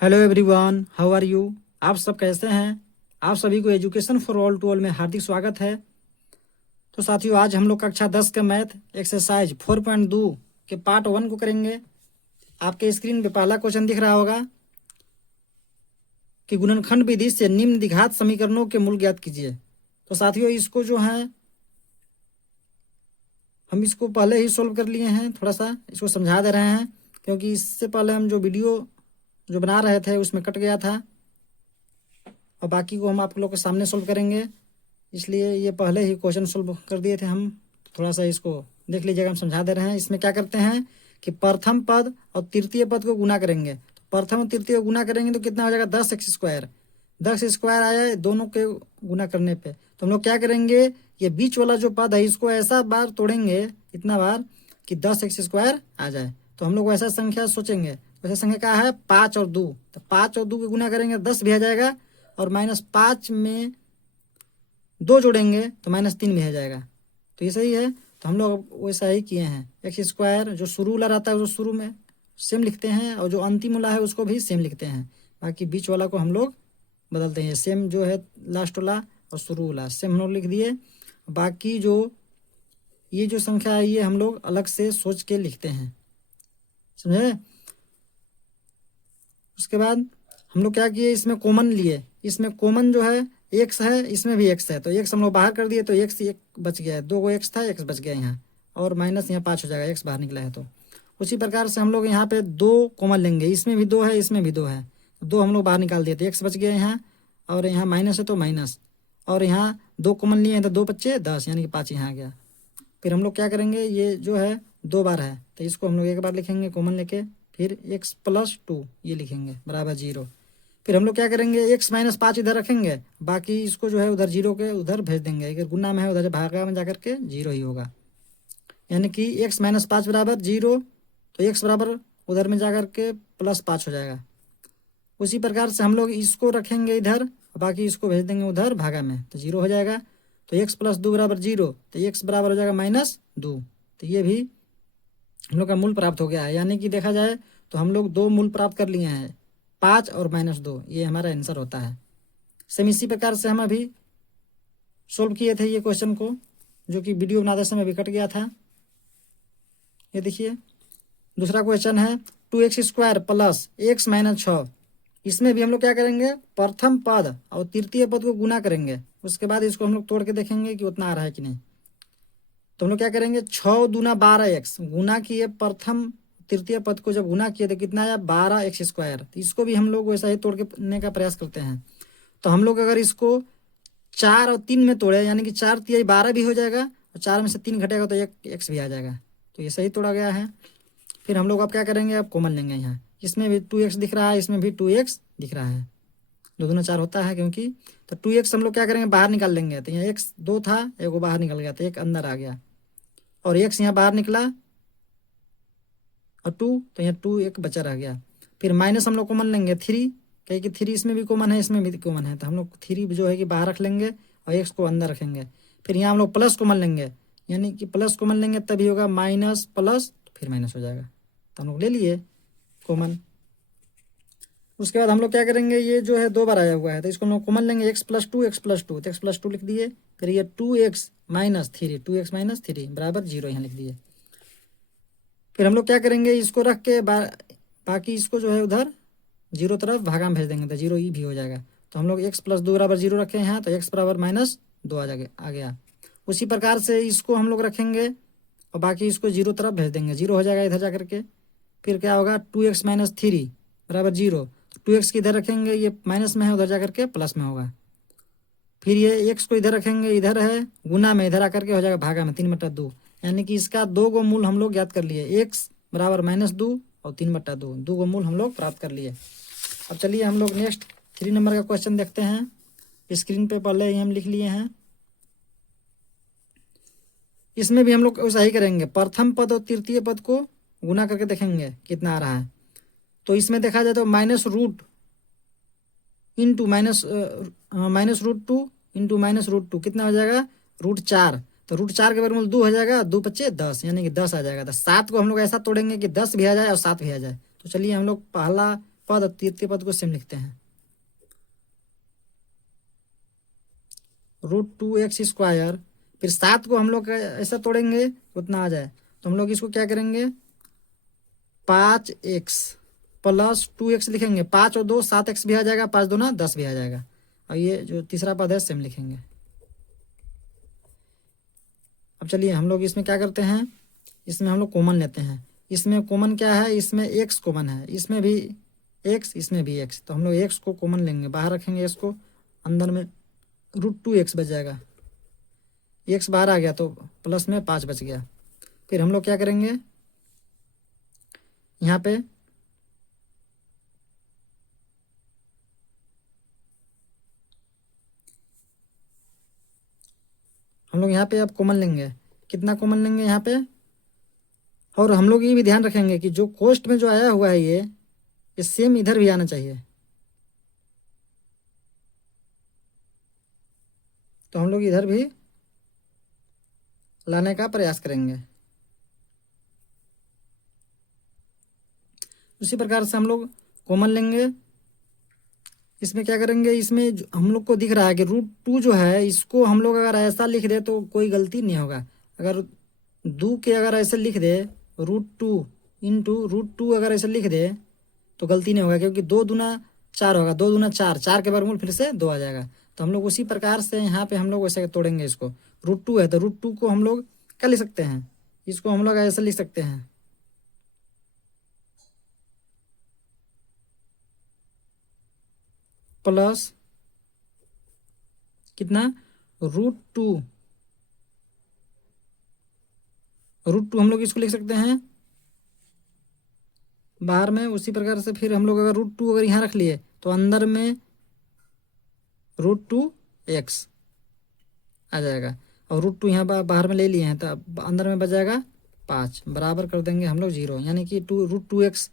Hello everyone, how are you. आप सब कैसे हैं। आप सभी को education for all to all में हार्दिक स्वागत है। तो साथियों, आज हम लोग कक्षा 10 के मैथ एक्सरसाइज 4.2 के पार्ट 1 को करेंगे। आपके स्क्रीन पे पहला क्वेश्चन दिख रहा होगा कि गुणनखंड विधि से निम्न द्विघात समीकरणों के मूल ज्ञात कीजिए। तो साथियों, इसको जो है हम इसको पहले ही सोल्व कर लिए हैं। थोड़ा सा इसको समझा दे रहे हैं क्योंकि इससे पहले हम जो वीडियो जो बना रहे थे उसमें कट गया था और बाकी को हम आप लोग के सामने सोल्व करेंगे, इसलिए ये पहले ही क्वेश्चन सोल्व कर दिए थे हम। थोड़ा सा इसको देख लीजिएगा, हम समझा दे रहे हैं। इसमें क्या करते हैं कि प्रथम पद और तृतीय पद को गुना करेंगे। तो प्रथम और तृतीय को गुना करेंगे तो कितना हो जाएगा, 10x²। 10 स्क्वायर आया है दोनों के गुना करने पे। तो हम लोग क्या करेंगे, ये बीच वाला जो पद है इसको ऐसा बार तोड़ेंगे, इतना बार कि 10x² आ जाए। तो हम लोग वैसा संख्या सोचेंगे। वैसा संख्या क्या है, 5 और 2। तो 5 और 2 के गुना करेंगे 10 भी आ जाएगा, और -5 में 2 जोड़ेंगे तो -3 भी आ जाएगा। तो ये सही है। तो हम लोग वैसा ही किए हैं। x² जो शुरू वाला रहता है वो शुरू में सेम लिखते हैं, और जो अंतिम वाला है उसको भी सेम लिखते हैं। बाकी बीच वाला को हम लोग बदलते हैं। सेम जो है लास्ट वाला और शुरू वाला सेम हम लोग लिख दिए। बाकी जो ये जो संख्या है ये हम लोग अलग से सोच के लिखते हैं, समझे। उसके बाद हम लोग क्या किए, इसमें कॉमन लिए। इसमें कॉमन जो है एक्स है, इसमें भी एक्स है, तो एक्स हम लोग बाहर कर दिए तो एक्स एक बच गया है। 2 को एक्स था, एक्स बच गया यहाँ, और माइनस यहाँ 5 हो जाएगा, एक्स बाहर निकला है। तो उसी प्रकार से हम लोग यहाँ पे 2 कॉमन लेंगे। इसमें भी 2 है, इसमें भी 2 है, तो 2 हम लोग बाहर निकाल दिए तो एक्स बच गया यहाँ, और यहाँ माइनस है तो माइनस, और यहाँ 2 कॉमन लिए हैं तो 2 बच्चे 10, यानी कि 5 यहाँ आ गया। फिर हम लोग क्या करेंगे, ये जो है 2 बार है तो इसको हम लोग एक बार लिखेंगे कॉमन लेके, फिर x+2 ये लिखेंगे बराबर 0। फिर हम लोग क्या करेंगे, x-5 इधर रखेंगे, बाकी इसको जो है उधर 0 के उधर भेज देंगे। अगर गुना में है उधर भागा में जाकर के 0 ही होगा, यानी कि x-5 बराबर 0। तो x बराबर उधर में जाकर के +5 हो जाएगा। उसी प्रकार से हम लोग इसको रखेंगे इधर, बाकी इसको भेज देंगे उधर भागा में, तो 0 हो जाएगा। तो x+2 बराबर 0, तो x बराबर हो जाएगा -2। तो ये भी हम लोग का मूल प्राप्त हो गया है। यानी कि देखा जाए तो हम लोग 2 मूल प्राप्त कर लिए हैं, 5 और -2, ये हमारा आंसर होता है। सेम इसी प्रकार से हम अभी सोल्व किए थे ये क्वेश्चन को, जो कि वीडियो बनाते समय भी कट गया था। ये देखिए दूसरा क्वेश्चन है 2x² प्लस x - 6। इसमें भी हम लोग क्या करेंगे, प्रथम पद और तृतीय पद को गुना करेंगे। उसके बाद इसको हम लोग तोड़ के देखेंगे कि उतना आ रहा है कि नहीं। तो हम लोग क्या करेंगे, 6 दूना 12x गुना किए, प्रथम तृतीय पद को जब गुना किए तो कितना आया, 12x²। तो इसको भी हम लोग वैसा ही तोड़ के ने का प्रयास करते हैं। तो हम लोग अगर इसको 4 और 3 में तोड़े, यानी कि 4 तिहाई 12 भी हो जाएगा, और 4 में से 3 घटेगा तो एक x भी आ जाएगा। तो ये सही तोड़ा गया है। फिर हम लोग अब क्या करेंगे, अब कॉमन लेंगे। यहाँ इसमें भी 2x दिख रहा है, इसमें भी 2x दिख रहा है, दो दूना 4 होता है क्योंकि। तो 2x हम लोग क्या करेंगे, बाहर निकाल लेंगे। तो यहाँ x 2 था, एक वो बाहर निकल गया, तो एक अंदर आ गया, और x यहाँ बाहर निकला, और 2, तो यहाँ 2 एक बचा रह गया। फिर माइनस हम लोग कॉमन लेंगे 3, कहीं कि 3 इसमें भी कॉमन है, इसमें भी कॉमन है, तो हम लोग 3 जो है कि बाहर रख लेंगे और x को अंदर रखेंगे। फिर यहाँ हम लोग प्लस कॉमन लेंगे, यानी कि प्लस कॉमन लेंगे तभी होगा माइनस प्लस, फिर माइनस हो जाएगा। तो हम लोग ले लिए कॉमन। उसके बाद हम लोग क्या करेंगे, ये जो है 2 बार आया हुआ है तो इसको हम लोग कॉमन लेंगे, x+2 x+2, तो x+2 लिख दिए। फिर ये 2x - 3, 2x - 3 बराबर 0 यहाँ लिख दिए। फिर हम लोग क्या करेंगे, इसको रख के बाकी इसको जो है उधर 0 तरफ भागा में भेज देंगे तो 0 ही भी हो जाएगा। तो हम लोग x+2 बराबर 0 रखे हैं, तो x बराबर -2 आ गया। उसी प्रकार से इसको हम लोग रखेंगे और बाकी इसको 0 तरफ भेज देंगे, 0 हो जाएगा इधर जा करके। फिर क्या होगा, 2x - 3 बराबर 0। 2x की इधर रखेंगे, ये माइनस में है, उधर जा करके प्लस में होगा। फिर ये x को इधर रखेंगे, इधर है गुना में, इधर आकर के हो जाएगा भागा में 3/2। यानी कि इसका 2 गो मूल हम लोग ज्ञात कर लिए, x बराबर -2 और 3/2, 2 गो मूल हम लोग प्राप्त कर लिए। अब चलिए हम लोग नेक्स्ट 3 नंबर का क्वेश्चन देखते हैं। स्क्रीन पे पहले ही हम लिख लिए हैं। इसमें भी हम लोग वैसा ही करेंगे, प्रथम पद और तृतीय पद को गुना करके देखेंगे कितना आ रहा है। तो इसमें देखा जाए तो -√2 -√2 कितना हो जाएगा, √4। तो √4 के वर्गमूल 2 हो जाएगा, 2 बच्चे 10, यानी कि 10 आ जाएगा। तो 7 को हम लोग ऐसा तोड़ेंगे कि 10 भी आ जाए और 7 भी आ जाए। तो चलिए हम लोग पहला पद तृतीय पद को सेम लिखते हैं। √2x², फिर 7 को हम लोग ऐसा तोड़ेंगे उतना आ जाए, तो हम लोग इसको क्या करेंगे 5x प्लस 2x लिखेंगे, 5 और 2 7x भी आ जाएगा, 5 दूना 10 भी आ जाएगा। और ये जो तीसरा पद है सेम लिखेंगे। अब चलिए हम लोग इसमें क्या करते हैं, इसमें हम लोग कॉमन लेते हैं। इसमें कॉमन क्या है, इसमें x कॉमन है, इसमें भी x इसमें भी x, तो हम लोग x को कॉमन लेंगे, बाहर रखेंगे x को, अंदर में √2x बच जाएगा, x बाहर आ गया तो प्लस में 5 बच गया। फिर हम लोग क्या करेंगे यहाँ पे हम लोग यहाँ पे अब कॉमन लेंगे, कितना कॉमन लेंगे यहाँ पे, और हम लोग ये भी ध्यान रखेंगे कि जो कोष्ट में जो आया हुआ है ये सेम इधर भी आना चाहिए, तो हम लोग इधर भी लाने का प्रयास करेंगे। उसी प्रकार से हम लोग कॉमन लेंगे। इसमें क्या करेंगे, इसमें हम लोग को दिख रहा है कि √2 जो है इसको हम लोग अगर ऐसा लिख दे तो कोई गलती नहीं होगा। अगर 2 के अगर ऐसे लिख दे √2 इंटू √2 अगर ऐसे लिख दे तो गलती नहीं होगा, क्योंकि 2 दूना 4 होगा, 2 दूना 4, 4 के वर्गमूल फिर से 2 आ जाएगा। तो हम लोग उसी प्रकार से यहाँ पे हम लोग वैसे तोड़ेंगे इसको। √2 है तो √2 को हम लोग क्या लिख सकते हैं, इसको हम लोग ऐसे लिख सकते हैं प्लस कितना √2 हम लोग इसको लिख सकते हैं बाहर में। उसी प्रकार से फिर हम लोग अगर √2 अगर यहाँ रख लिए तो अंदर में √2x आ जाएगा, और √2 यहाँ बाहर में ले लिए हैं तो अंदर में बच जाएगा 5, बराबर कर देंगे हम लोग 0, यानी कि √2x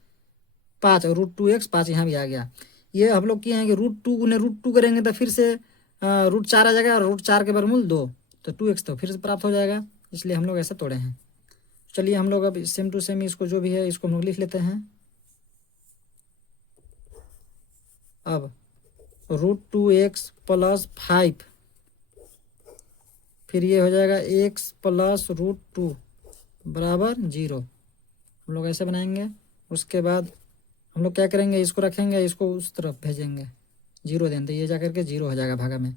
5 और √2x 5 यहाँ भी आ गया। ये हम लोग किए हैं कि √2 गुने √2 करेंगे तो फिर से √4 आ जाएगा, और √4 के वर्गमूल 2, तो 2x तो फिर से प्राप्त हो जाएगा, इसलिए हम लोग ऐसे तोड़े हैं। चलिए हम लोग अब सेम टू सेम इसको जो भी है इसको हम लोग लिख लेते हैं। अब √2x प्लस 5, फिर ये हो जाएगा x प्लस √2 बराबर 0, हम लोग ऐसे बनाएंगे। उसके बाद हम लोग क्या करेंगे, इसको रखेंगे, इसको उस तरफ भेजेंगे, 0 दें तो ये जा करके 0 हो जाएगा भागा में।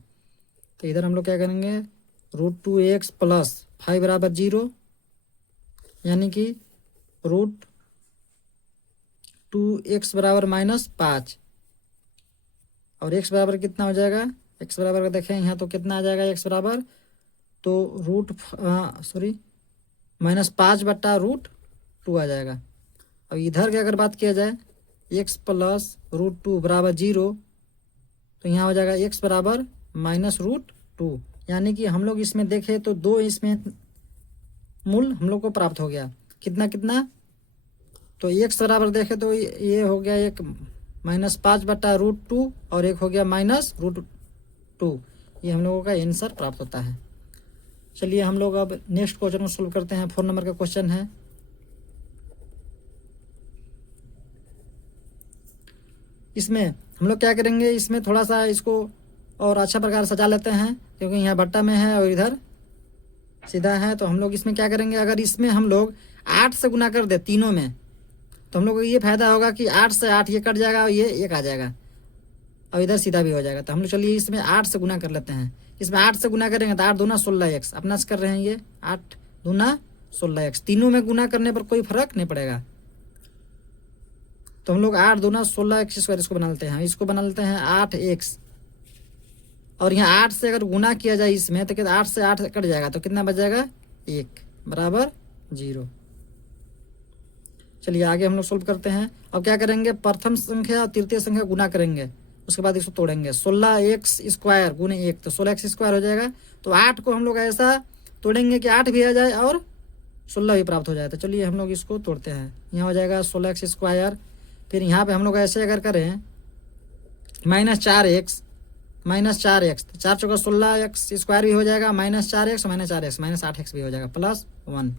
तो इधर हम लोग क्या करेंगे √2x प्लस 5 बराबर 0, यानी कि √2x बराबर -5, और x बराबर कितना हो जाएगा, x बराबर देखें यहाँ तो कितना आ जाएगा, x बराबर तो -5 बट्टा √2 आ जाएगा। अब इधर की अगर बात किया जाए x प्लस √2 बराबर 0, तो यहाँ हो जाएगा x बराबर -√2, यानी कि हम लोग इसमें देखें तो 2 इसमें मूल हम लोग को प्राप्त हो गया, कितना कितना, तो x बराबर देखें तो ये हो गया एक -5 बट्टा √2 और एक हो गया -√2, ये हम लोगों का आंसर प्राप्त होता है। चलिए हम लोग अब नेक्स्ट क्वेश्चन को सोल्व करते हैं। 4 नंबर का क्वेश्चन है। इसमें हम लोग क्या करेंगे, इसमें थोड़ा सा इसको और अच्छा प्रकार सजा लेते हैं, क्योंकि यहाँ बट्टा में है और इधर सीधा है। तो हम लोग इसमें क्या करेंगे, अगर इसमें हम लोग 8 से गुना कर दे तीनों में, तो हम लोग को ये फायदा होगा कि 8 से 8 ये कट जाएगा और ये 1 आ जाएगा, और इधर सीधा भी हो जाएगा। तो हम लोग चलिए इसमें 8 से गुना कर लेते हैं। इसमें 8 से गुना करेंगे तो 8 दूना 16x, अपना से कर रहे हैं ये 8 दूना 16x, तीनों में गुना करने पर कोई फर्क नहीं पड़ेगा। तो हम लोग 8 दूना 16x² इसको बना लेते हैं। इसको बना लेते हैं 8x, और यहाँ 8 से अगर गुना किया जाए इसमें तो क्या 8 से 8 कट जाएगा, तो कितना बच जाएगा 1 बराबर 0। चलिए आगे हम लोग सोल्व करते हैं। अब क्या करेंगे, प्रथम संख्या और तृतीय संख्या गुना करेंगे, उसके बाद इसको तोड़ेंगे। 16x² गुने 1 तो 16x² हो जाएगा। तो 8 को हम लोग ऐसा तोड़ेंगे कि 8 भी आ जाए और 16 भी प्राप्त हो जाए। तो चलिए हम लोग इसको तोड़ते हैं। यहाँ हो जाएगा 16x², फिर यहाँ पे हम लोग ऐसे अगर करें -4x, तो 4 चौका 16x² भी हो जाएगा, -4x -8x भी हो जाएगा, +1।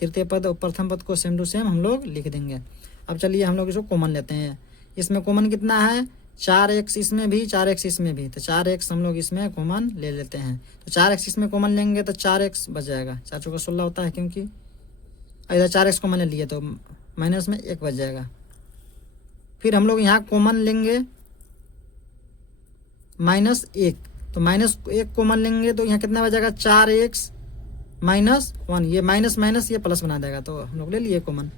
तृतीय पद और प्रथम पद को सेम टू सेम हम लोग लिख देंगे। अब चलिए हम लोग इसको कॉमन लेते हैं। इसमें कॉमन कितना है 4x इसमें भी 4x इसमें भी, तो 4x हम लोग इसमें कॉमन ले लेते हैं। तो 4x इसमें कॉमन लेंगे तो 4x बच जाएगा, 4 चौका 16 होता है, क्योंकि इधर 4x कॉमन ले लिए तो माइनस में 1 बच जाएगा। फिर हम लोग यहाँ कॉमन लेंगे -1, तो -1 कॉमन लेंगे तो यहाँ कितना बचेगा 4x -1, ये माइनस माइनस ये प्लस बना देगा, तो हम लोग ले लिए कॉमन,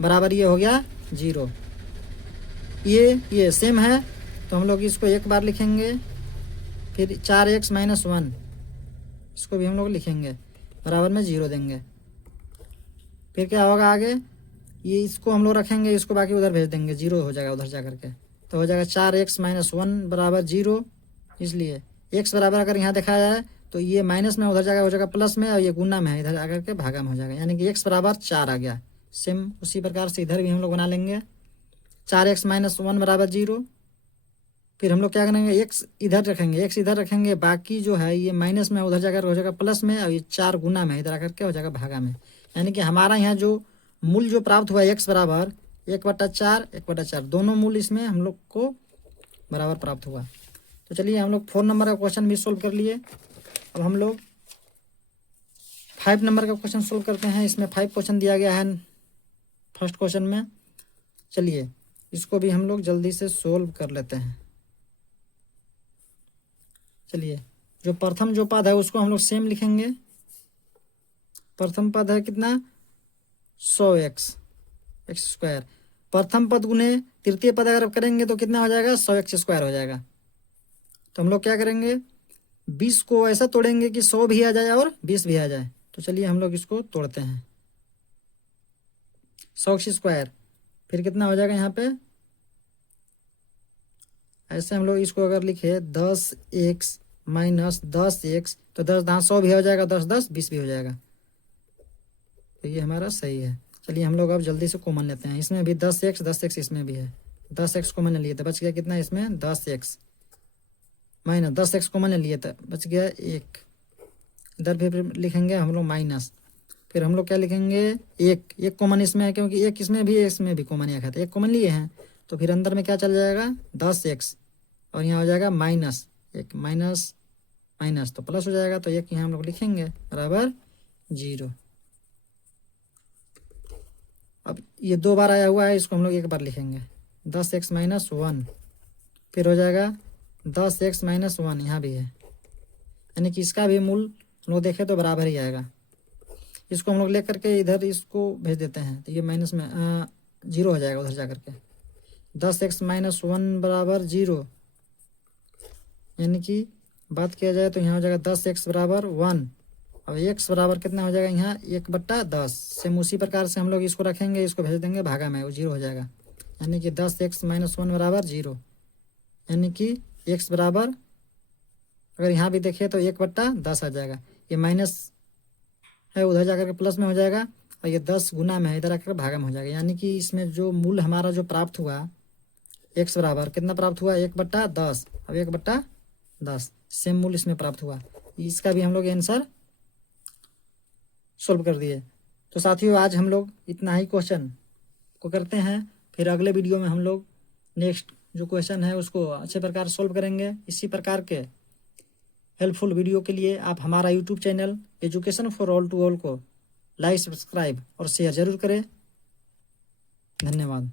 बराबर ये हो गया 0। ये सेम है, तो हम लोग इसको एक बार लिखेंगे, फिर 4x -1 इसको भी हम लोग लिखेंगे, बराबर में 0 देंगे। फिर क्या होगा आगे, ये इसको हम लोग रखेंगे, इसको बाकी उधर भेज देंगे, 0 हो जाएगा उधर जा करके, तो हो जाएगा 4x -1 बराबर 0। इसलिए x बराबर अगर यहाँ देखा जाए तो ये माइनस में उधर जाएगा, हो जाएगा प्लस में, और ये गुना में है इधर आकर के भागा में हो जाएगा, यानी कि x बराबर 4 आ गया। सेम उसी प्रकार से इधर भी हम लोग बना लेंगे, 4x -1 बराबर 0। फिर हम लोग क्या करेंगे, x इधर रखेंगे, बाकी जो है ये माइनस में उधर जाकर हो जाएगा प्लस में, और ये 4 गुना में इधर आकर के हो जाएगा भागा में, यानी कि हमारा यहाँ जो मूल जो प्राप्त हुआ x बराबर 1/4 दोनों मूल इसमें हम लोग को बराबर प्राप्त हुआ। तो चलिए हम लोग 4 नंबर का क्वेश्चन भी सोल्व कर लिए। अब हम लोग 5 नंबर का क्वेश्चन सोल्व करते हैं। इसमें 5 क्वेश्चन दिया गया है फर्स्ट क्वेश्चन में। चलिए इसको भी हम लोग जल्दी से सोल्व कर लेते हैं। चलिए जो प्रथम जो पद है उसको हम लोग सेम लिखेंगे। प्रथम पद है कितना 100x स्क्वायर, प्रथम पद गुने तृतीय पद अगर करेंगे तो कितना हो जाएगा 100x स्क्वायर हो जाएगा। तो हम लोग क्या करेंगे, 20 को ऐसा तोड़ेंगे कि 100 भी आ जाए और 20 भी आ जाए। तो चलिए हम लोग इसको तोड़ते हैं, 100x स्क्वायर फिर कितना हो जाएगा यहाँ पे, ऐसे हम लोग इसको अगर लिखे 10x - 10x, तो 10 यहाँ 100 भी हो जाएगा, 10 10 20 भी हो जाएगा। तो ये हमारा सही है। चलिए हम लोग अब जल्दी से कॉमन लेते हैं। इसमें भी 10x इसमें भी है, 10x कॉमन ले लिए तो बच गया कितना, इसमें 10x - 10x कॉमन ले लिए तो बच गया 1। इधर फिर लिखेंगे हम लोग माइनस, फिर हम लोग क्या लिखेंगे, एक कॉमन इसमें है, क्योंकि एक इसमें भी कॉमन एक है, तो एक कॉमन लिए हैं, तो फिर अंदर में क्या चल जाएगा 10x, और यहाँ हो जाएगा -1 माइनस तो प्लस हो जाएगा, तो एक यहाँ हम लोग लिखेंगे बराबर 0। अब ये 2 बार आया हुआ है, इसको हम लोग एक बार लिखेंगे 10x -1, फिर हो जाएगा 10x -1, यहाँ भी है, यानी कि इसका भी मूल हम लोग देखें तो बराबर ही आएगा। इसको हम लोग ले करके इधर इसको भेज देते हैं, तो ये माइनस में 0 हो जाएगा उधर जा करके, 10x -1 बराबर 0, यानी कि बात किया जाए तो यहाँ हो जाएगा 10x बराबर 1, अब x बराबर कितना हो जाएगा यहाँ 1/10। सेम उसी प्रकार से हम लोग इसको रखेंगे, इसको भेज देंगे भागा में, वो 0 हो जाएगा, यानी कि 10x -1 बराबर 0, यानी कि x बराबर अगर यहाँ भी देखिए तो 1/10 आ जाएगा। ये माइनस है उधर जाकर के प्लस में हो जाएगा, और ये 10 गुना में है इधर आकर भागा में हो जाएगा, यानी कि इसमें जो मूल हमारा जो प्राप्त हुआ x बराबर कितना प्राप्त हुआ 1/10। अब 1/10 सेम मूल इसमें प्राप्त हुआ, इसका भी हम लोग आंसर सोल्व कर दिए। तो साथियों आज हम लोग इतना ही क्वेश्चन को करते हैं, फिर अगले वीडियो में हम लोग नेक्स्ट जो क्वेश्चन है उसको अच्छे प्रकार सोल्व करेंगे। इसी प्रकार के हेल्पफुल वीडियो के लिए आप हमारा YouTube channel education for all to all को लाइक, सब्सक्राइब और शेयर जरूर करें। धन्यवाद।